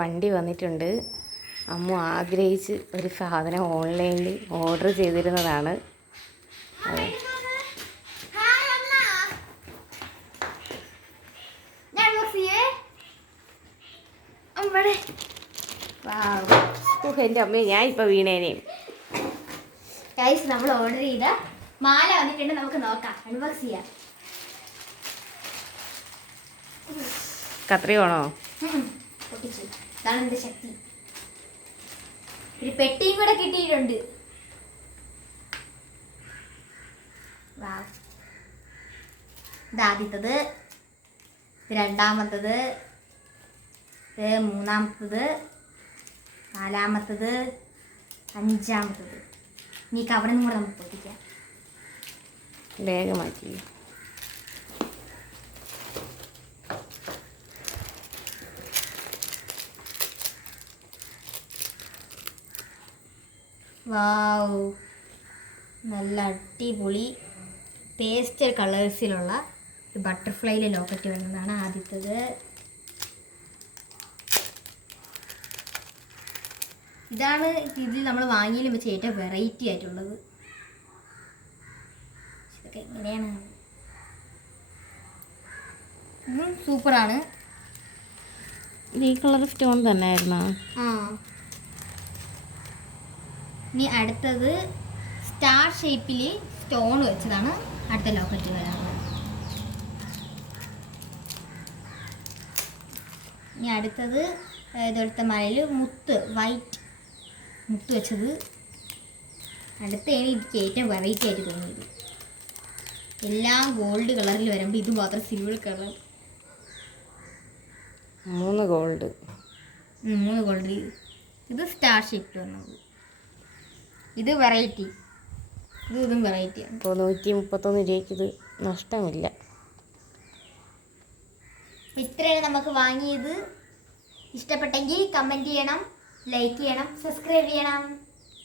വണ്ടി വന്നിട്ടുണ്ട്. അമ്മു ആഗ്രഹിച്ച് ഒരു സാധനം ഓൺലൈനിൽ ഓർഡർ ചെയ്തിരുന്നതാണ്. എൻ്റെ അമ്മ ഞാൻ ഇപ്പം വീണേനെയും നമ്മൾ ഓർഡർ ചെയ്ത മാല വന്നിട്ടുണ്ട്. നമുക്ക് നോക്കാം, അൺബോക്സ് ചെയ്യാം. കത്രികയാണോ? ഇതാണ് എന്റെ ശക്തി. ഒരു പെട്ടിയും കൂടെ കിട്ടിയിട്ടുണ്ട്. ഇത് ആദ്യത്തത്, ഇത് രണ്ടാമത്തത്, ഇത് മൂന്നാമത്തത്, നാലാമത്തത്, അഞ്ചാമത്തത്. ഇനി കവറിനും കൂടെ നമുക്ക് പൊട്ടിക്കാം. വേഗം മാറ്റി. വാവ്, നല്ല അടിപൊളി പേസ്റ്റൽ കളേഴ്സിലുള്ള ബട്ടർഫ്ലൈയിലെ ലോക്കറ്റ് വരുന്നതാണ് ആദ്യത്തത്. ഇതാണ് ഇതിൽ നമ്മൾ വാങ്ങിയതിലും വെച്ച് ഏറ്റവും വെറൈറ്റി ആയിട്ടുള്ളത്. ഇതൊക്കെ എങ്ങനെയാണ്? സൂപ്പറാണ്. ഈ കളർ സ്റ്റോൺ തന്നെ ആയിരുന്നോ? ആ. ഇനി അടുത്തത് സ്റ്റാർ ഷേപ്പിൽ സ്റ്റോൺ വെച്ചതാണ് അടുത്ത ലോക്കറ്റ് വരാനുള്ളത്. ഇനി അടുത്തത് ഇതെടുത്ത മലയിൽ വൈറ്റ് മുത്ത് വെച്ചത്. അടുത്തതാണ് എനിക്ക് ഏറ്റവും വെറൈറ്റി ആയിട്ട് തോന്നിയത്. എല്ലാം ഗോൾഡ് കളറിൽ വരുമ്പോൾ ഇത് മാത്രം സിൽവർ കളർ. 3 ഗോൾഡ്. ഇത് സ്റ്റാർ ഷേപ്പ് വന്നത്. ഇത് വെറൈറ്റി. ഇതും വെറൈറ്റിയാണ്. ഇപ്പോൾ 131 രൂപയ്ക്ക് ഇത് നഷ്ടമില്ല. ഇത്രയാണ് നമുക്ക് വാങ്ങിയത്. ഇഷ്ടപ്പെട്ടെങ്കിൽ കമൻറ്റ് ചെയ്യണം, ലൈക്ക് ചെയ്യണം, സബ്സ്ക്രൈബ് ചെയ്യണം.